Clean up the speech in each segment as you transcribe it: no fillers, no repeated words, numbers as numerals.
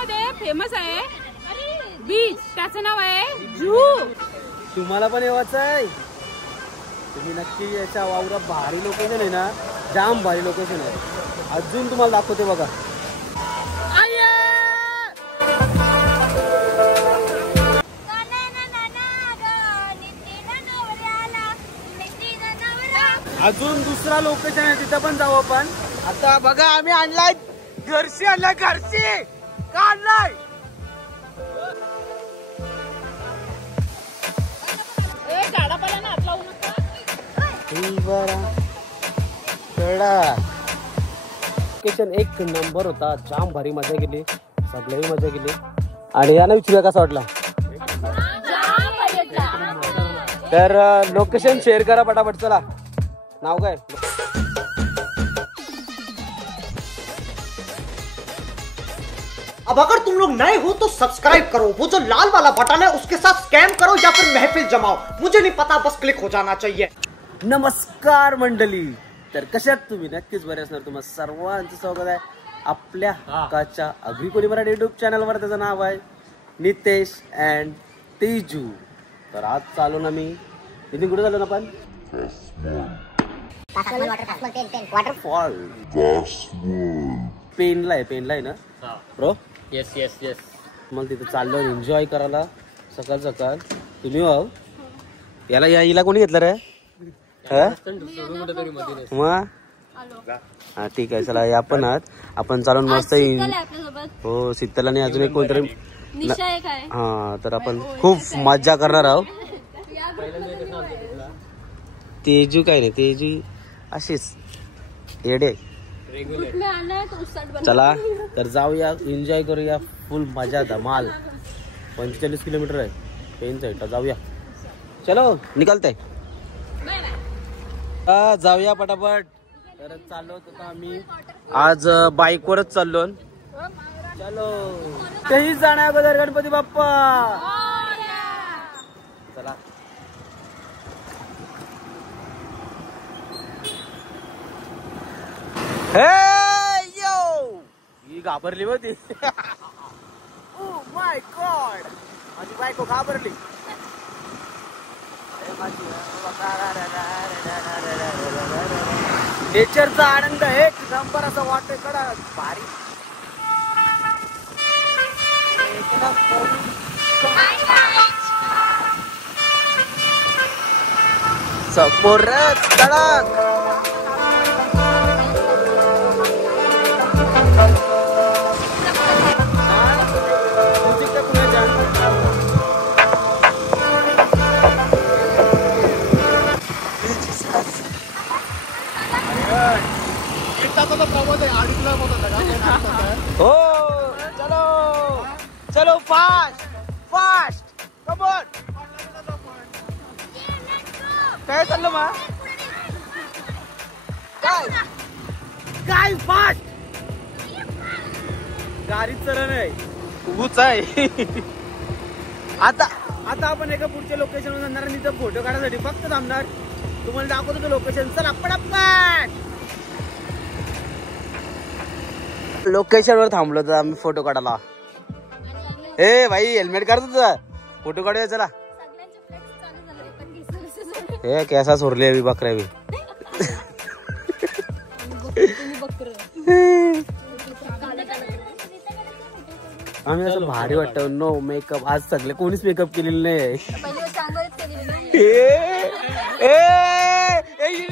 मध्ये फेमस आहे बीच, त्याचं नाव आहे जुहू. तुम्हाला पण येवायचं आहे? तुम्ही नक्की याच्या वावरात भारी लोकेशन आहे ना, जाम भारी लोकेशन आहे. अजून तुम्हाला दाखवते बघा. अजून दुसरा लोकेशन आहे, तिथं पण जाऊ आपण. आता बघा आम्ही आणलाय घरशी, आणलाय घरशी का आणलाय. लोकेशन एक नंबर होता, जाम भारी मजा केली, सगळ्यांनी मजा केली. आणि याला विचारूया कसा वाटला. तर लोकेशन शेअर करा पटापट. चला, नाव काय? अब अगर तुम लोग नए हो तो सब्सक्राइब करो, वो जो लाल वाला बटन है उसके साथ स्कैम करो या फिर महफिल जमाओ, मुझे नहीं पता, बस क्लिक हो जाना चाहिए. नमस्कार मंडळी, तर कशात तुम्ही? नक्कीच बरे असणार. तुम्हाला सर्वांचं स्वागत आहे आपल्या हक्काच्या अभि कोली मराठी युट्यूब चॅनलवर. त्याचं नाव आहे नितेश अँड तेजू. तर आज चालू ना मी इथे कुठे चालू ना आपण वॉटरफॉल. पेनला आहे ना ब्रो? Yes yes yes. मग तिथे चाललो एन्जॉय करायला सकाळ सकाळ. तुम्ही वाव याला हिला कोणी घेतलं रे? मग हा ठीक आहे, चला या पण आहात आपण चालून मस्त. हो, शीतल आणि अजून एक कोणतरी. हा, तर आपण खूप मजा करणार आहोत. तेजू काय नाही, तेजू अशीच येडे. चला तर जाऊया, एन्जॉय करूया, फुल मजा धमाल. 45 किलोमीटर आहे पेन साईडला. जाऊया, चलो निकलते. जाऊया पटापट. तर चाललो होतो आम्ही आज बाईकवरच चाललो. चलो, काही जाण्या अगोदर गणपती बाप्पा. चला. हे यो, ही घाबरली होती. ओ माय गॉड, माझी बायको घाबरली. नेचरचा आनंद एक नंबर असा वाटतोय कडा भारी. समोर कडक. हो, चलो चलो फास्ट फास्ट, कम ऑन. काय चाललं मा? काय फास्ट गाडी चरण आहे, उभूच आहे. आता आपण एका पुढच्या लोकेशन वर जाणार आणि तिथं फोटो काढण्यासाठी फक्त थांबणार. तुम्हाला दाखवतो लोकेशन. चला पटापट. लोकेशन वर थांबलो तर आम्ही फोटो काढायला. ए भाई, हेल्मेट काढतो तुझा, फोटो काढूया. चला. हे कैसा सोरले अभी बकऱ्या बी. आम्ही असं भारी वाटतं. नो मेकअप आज सगळे कोणीच मेकअप केलेलं नाही.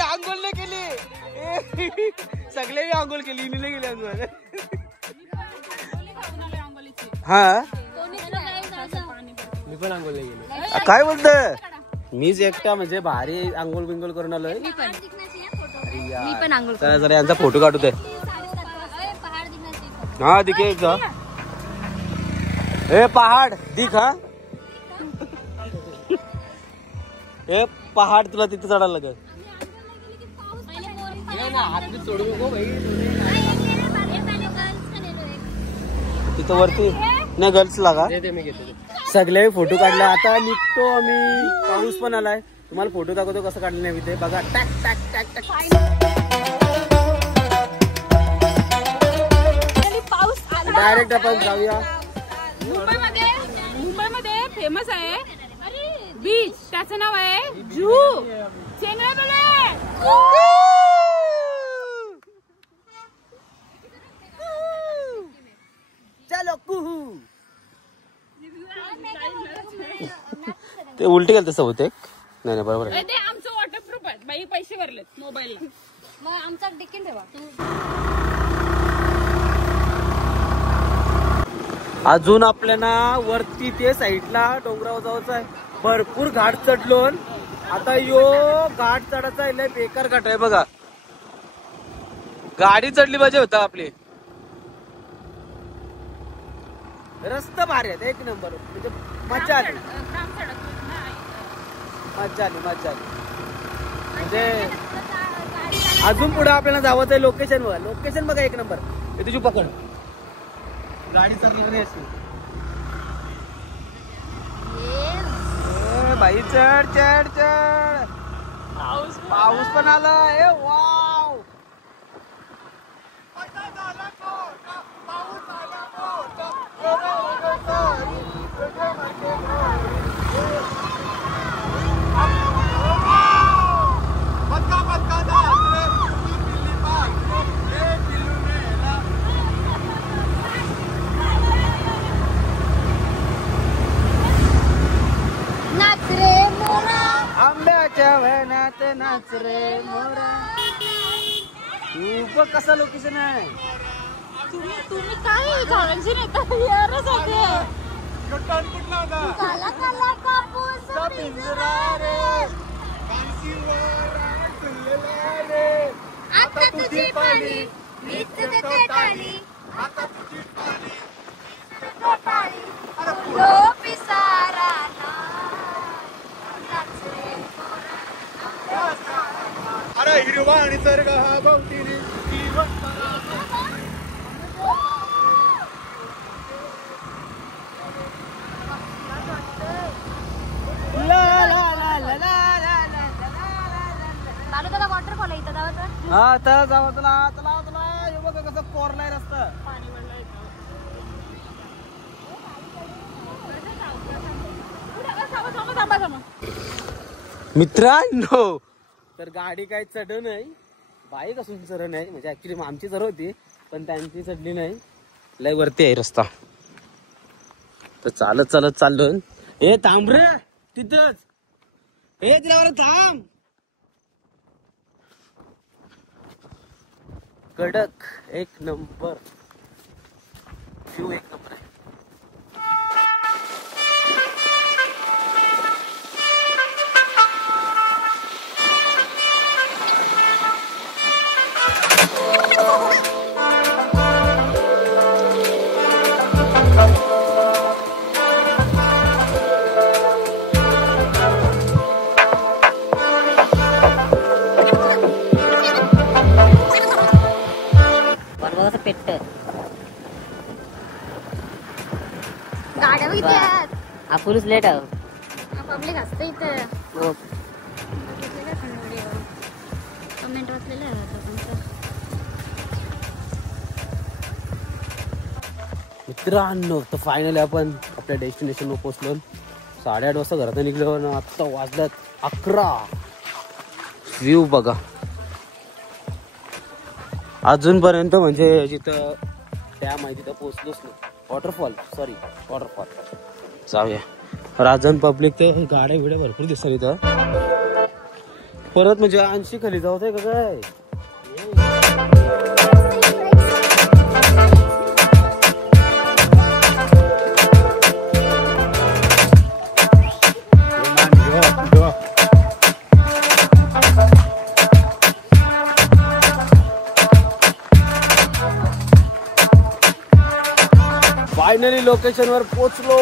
आंघोळ नाही केली, सगळे आंघोळ केली, नाही गेली आंघोळ. हा, मी पण आंघोळ नाही गेलो. काय बोलत? मीच एकटा म्हणजे भारी आंघोळ बिंगोळ करून आलोय. चला जरा यांचा फोटो काढू दे. हा दिखे एकदा. ए पहाड दिख. हा, ए पहाड तुला तिथे चढायला लागेल. तिथं वरती नाही गर्ल्स लागा. सगळे फोटो काढले. आता निघतो आम्ही. पाऊस पण आलाय. तुम्हाला फोटो दाखवतो कसं काढलं नाही ते बघा. टॅक टॅक टॅक टॅक. डायरेक्ट आपण जाऊया मुंबईमध्ये फेमस आहे बीच, त्याचं नाव आहे जुहू. चेंगराबाले चलो कुहू. ते उलटी गेलं तसं होते. नाही बरोबर आहे. ते आमचं वॉटरप्रूफ आहे बाई, पैसे भरलेत मोबाईलला. मग आमचा डिक्कीन ठेवा. अजून आपल्याला वरती ते साईडला डोंगरावर जायचं आहे. भरपूर घाट चढलो. आता यो घाट चढायचा लय बेकार घाट आहे बघा. गाडी चढली पाहिजे होता आपली. रस्ता भारी आहे एक नंबर. म्हणजे मजा आली मजा आली मजा आली. म्हणजे अजून पुढे आपल्याला जावं आहे लोकेशन वर. लोकेशन बघा एक नंबर. हे तुझी पकड गाडी चालणार नाही अशी. बाई चढ चढ चढ. पाऊस पण आला. ए वाव. आंब्याच्या वनात नाच रे मोरा. तू कसा लोकेशन आहे. तुम्ही काय गावांची नेता यारच होते. काला काला कापूस पिंजरा रे. आता तुझी पाणी मीच देते टाळी. आता तुझी पाणी मीच देते टाळी. लो पिसारा अरे हिरवा आणि सर्ग हा भोवतीने तालुक्याला वॉटरफॉल आहे इथं जावं. हा तर जाऊ तुला तुला तुला. हे बघा कसं कोरलाय रस्ता. मित्रांनो तर गाडी काही चढ नाही. बाईक असून चढ नाही. म्हणजे ऍक्च्युली आमची चढ होती पण त्यांची चढली नाही. लय वरती आहे रस्ता. तर चालत चालत चाललो. हे थांब रे तिथंच. हे तिला थांब. कडक एक नंबर. व्ह्यू एक नंबर आहे. पेट्ट गाड्या बघितल्यात. हा फुलच लेट आहे. पब्लिक असतं इथं. कमेंट वाचलेलं आहे. मित्रांनो तर फायनली आपण आपल्या डेस्टिनेशनवर पोहोचलो. 8:30 वाजता घरातून निघलो. आता वाजल्यात 11. व्ह्यू बघा. अजूनपर्यंत म्हणजे जिथं डॅम आहे तिथं पोहोचलोच नाही. वॉटरफॉल जाऊया. राजन पब्लिक ते गाड्या बिड्या भरपूर दिसतात इथं. परत म्हणजे 80 खाली जाऊ आहे का काय. फायनली लोकेशन वर पोहोचलो.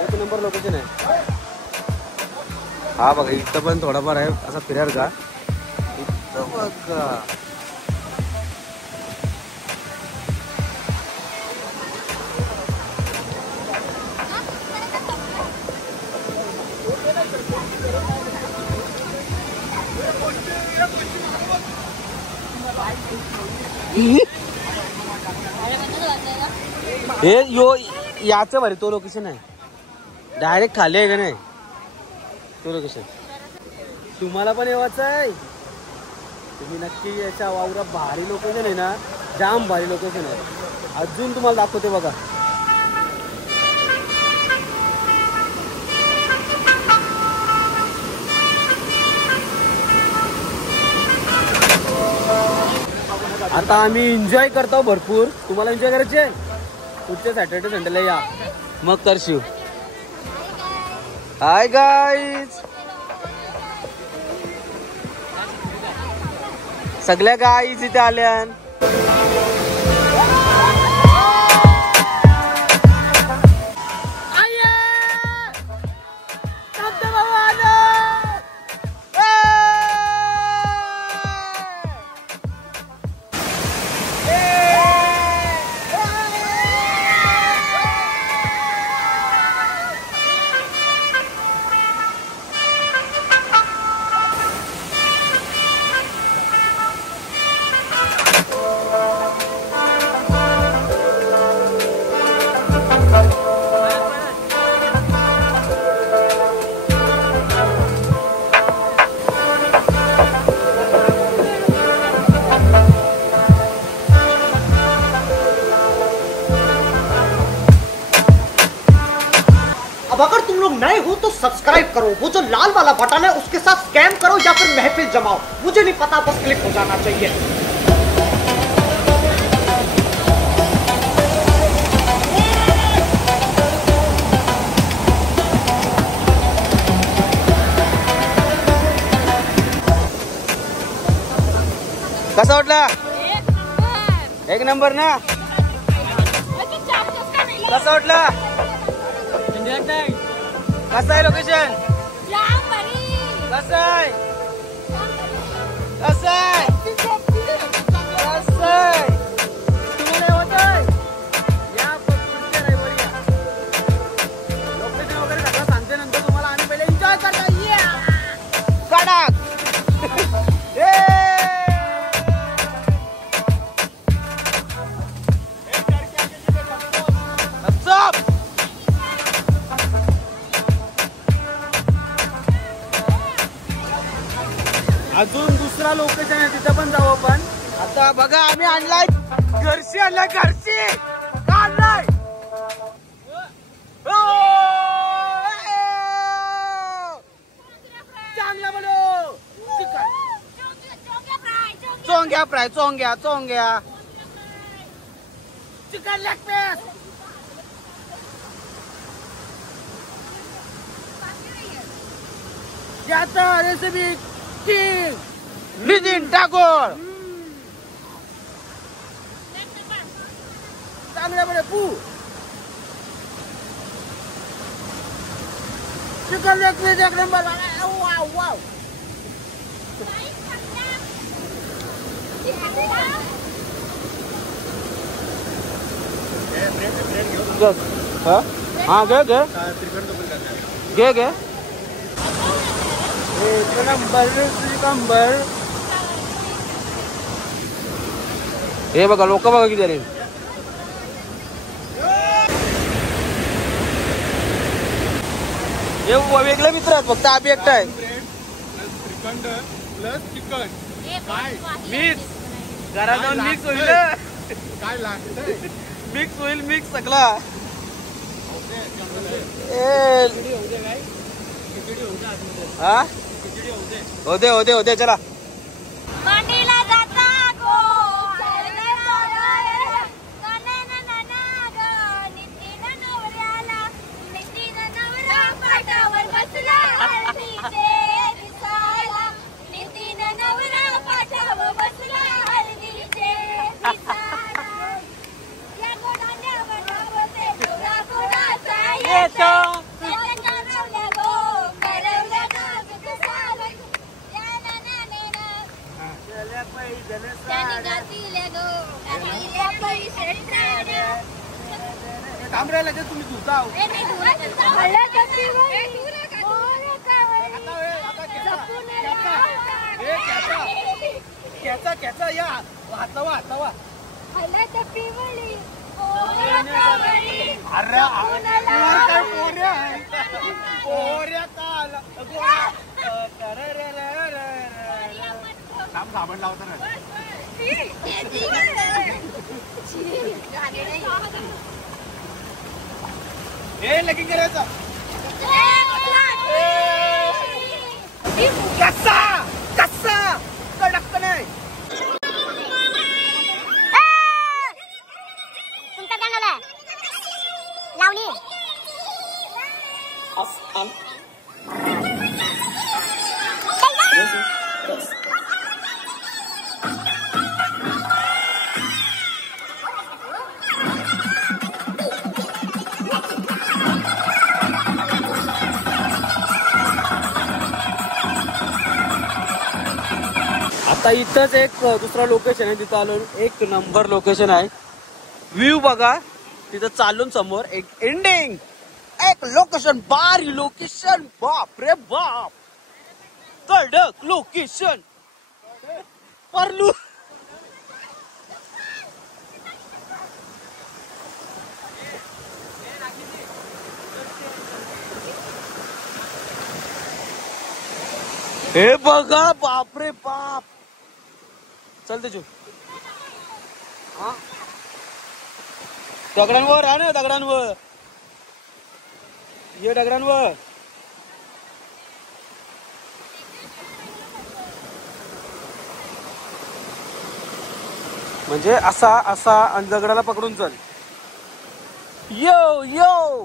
एक नंबर लोकेशन आहे. हा बघा इथं पण थोडाफार आहे असा फिरायला का. इथं बघा हे यो याचं भारी तो लोकेशन आहे, डायरेक्ट खाली आहे का नाही तो लोकेशन. तुम्हाला पण येवायचं आहे, तुम्ही नक्की याच्या वावरा. भारी लोकेशन आहे ना, जाम भारी लोकेशन आहे. अजून तुम्हाला दाखवते बघा. आता आम्ही एन्जॉय करतो भरपूर. तुम्हाला एन्जॉय करायचे पुढच्या सॅटर्डे संडेला या मग करशील. हाय गाईज, सगळ्या गाईज इथे आल्या. अब अगर तुम लोग नए हो तो सब्सक्राइब करो, वो जो लाल वाला बटन है उसके साथ स्कैम करो या फिर महफिल जमाओ, मुझे नहीं पता, बस क्लिक हो जाना चाहिए. कसा वाटला? एक नंबर ना. कसा वाटला? कसं आहे लोकेशन? कसं आहे? कसं आहे? कसं आहे? तुम्हाला होत आहे या पुढच्या रविवारी या. लोकेशन वगैरे सगळं सांगते नंतर तुम्हाला. आणि पहिले एन्जॉय करता या कडक. अजून दुसरा लोकेशन आहे तिथं पण जाऊ आपण. आता बघा आम्ही आणलाय घरची, आणलाय घरची आणलाय. चांगला बोलो. चोंग्या फ्राय, चोंग्या चोंग्या चिकन लेग पीस. याचा रेसिपी किंग नितीन ठाकूर. चांगल्या बरे पू चिकन लेग पीस एक नंबर. Wow wow. हाँ घे घे घे घे. एक नंबर. हे बघा लोक बघा किती आले. हे वेगळे मित्र आहेत, फक्त आम्ही एकटा आहे. श्रीखंड प्लस चिकन मिक्स घरा जाऊन मिक्स होईल. काय लागतंय? मिक्स होईल, मिक्स सगळा. हा होते होते होते. चला मांडीला जाता गो नितीन नवऱ्याला, नितीन नवरा पाटावर बसला हळदीचे दिसायला, नितीन नवरा पाटावर बसला हळदीचे दिसायला. या गोडाल्या बनावते तुला कोणाचा येतो, करवल्या गो करवल्या गो तुझा थांबरायला लगेच तुम्ही धुता. या हातावा हातावा. अरे काय पोऱ्या पोऱ्या काल काम साबण लावतो ना हे लगीन करायचं कसा कसा कडक नाही तुमचा गाणं लावली आता इथंच एक दुसरा लोकेशन आहे, तिथं आलो. एक नंबर लोकेशन आहे. व्ह्यू बघा तिथं चालून समोर एक एंडिंग एक लोकेशन भारी लोकेशन बाप रे बाप कडक लोकेशन परलू हे बघा बाप रे बाप चल तेजू दगडांवर आहे ना दगडांवर ये दगडांवर म्हणजे असा असा आणि दगडाला पकडून चल यो यो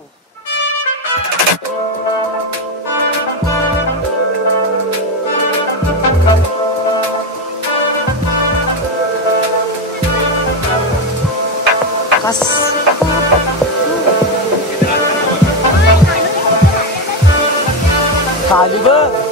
खाली बघ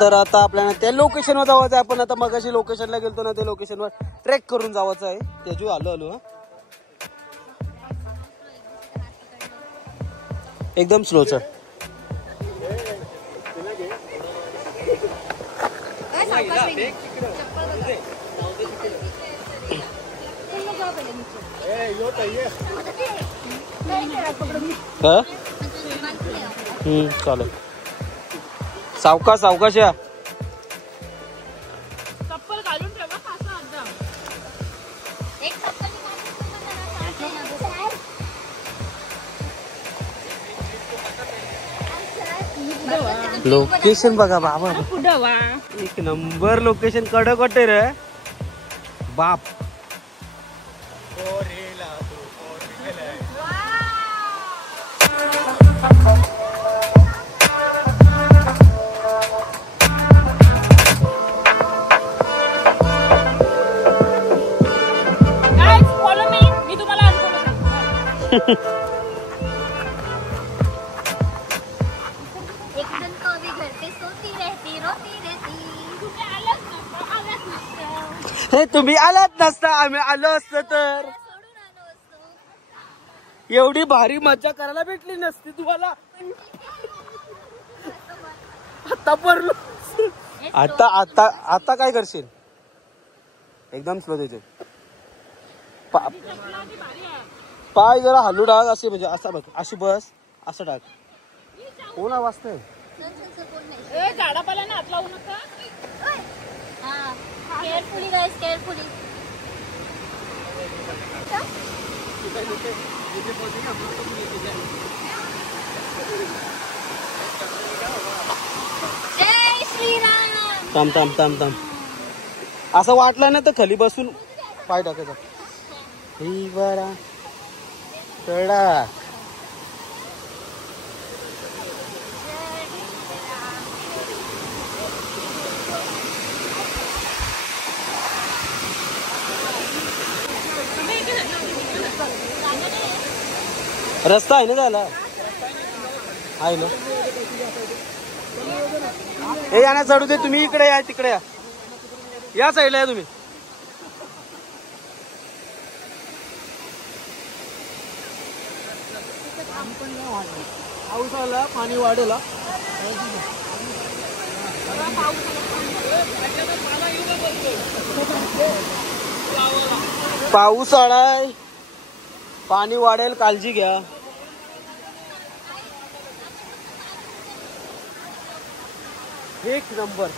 तर आता आपल्याला त्या लोकेशनवर जायचं आहे. आपण आता मगाशी लोकेशनला गेलतो ना, त्या लोकेशनवर ट्रेक करून जायचं आहे. तेजू आलो आलो हा एकदम स्लो चढ चालेल. सावकाश सावकाश या चप्पल घालून ठेवा खासा एकदम. एक चप्पल लोकेशन बघा बाबा पुढं वा एक नंबर लोकेशन कडक वाटते रे बाप. फॉलो मी तुम्हाला एक दिन तो भी घर पे सोती रहती रोती रहती. हे तुम्ही आलात नसता आम्ही आलो असतो तर सोडून आलो असतो. एवढी भारी मजा करायला भेटली नसती तुम्हाला. आता परलो आता आता आता काय करशील एकदम स्लो त्याचे पाय जरा हलू टाक असे म्हणजे असा बघ अशी बस असं टाक. कोण वाजतंय ए झाडा पाल्याने हात लावू नका. Carefully guys carefully. जय श्रीराम. थांब थांब थांब थांब असं वाटलं ना तर खाली बसून पाय टाकायचा. ही बरा कडा रस्ता आहे ना झाला आहे ना. हे यांना चढू दे. तुम्ही इकडे या तिकडे या साईडला या तुम्ही. पाऊस आला पाणी वाढेल. पाऊस आलाय पाणी वाढेल काळजी घ्या. एक नंबर.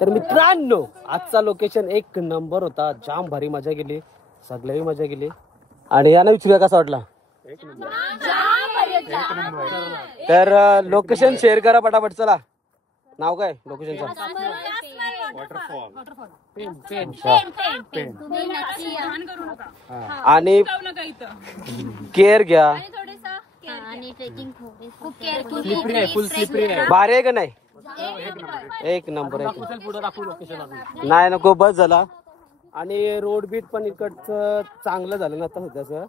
तर मित्रांनो आजचा लोकेशन एक नंबर होता. जाम भारी मजा गेली. सगळ्याही मजा गेली. आणि याला विचारूया कसा वाटला. तर लोकेशन शेअर करा पटापट. चला नाव काय लोकेशनचं. आणि केअर घ्या. फुल स्लिपरी आहे. भारी आहे का नाही. एक नंबर आहे. नाही नको बस झाला. आणि रोड बीट पण इकडचं चांगलं झालं ना आता सध्याचं.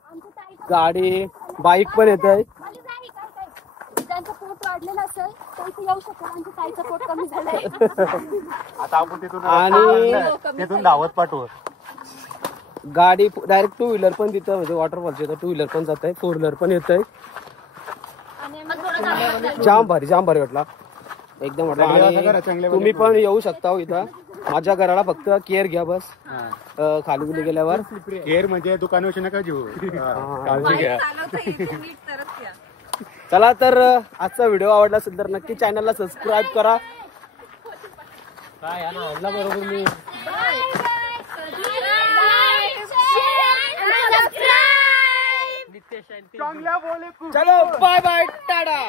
गाडी बाईक पण येत आहे. ज्यांचं पोट वाढलेलं असेल त्यांचं येऊ शकतो. आणि ताईचं पोट कमी झालंय. आता आपण तिथून आणि तिथून धावत पाठवू. गाडी डायरेक्ट टू व्हीलर पण तिथं म्हणजे वॉटरफॉलची टू व्हीलर पण जात आहे. फोर व्हीलर पण येत आहे. जाम भारी वाटला एकदम वाटला. तुम्ही पण येऊ शकता इथं. माझ्या घराला फक्त केअर घ्या बस. खाली बिली गेल्यावर केअर म्हणजे दुकानावर नका घेऊ. काळजी घ्या. चला तर आजचा व्हिडिओ आवडला असेल तर नक्की चॅनलला सबस्क्राईब करा. काय आवडला बरोबर मी. चलो बाय बाय टाटा.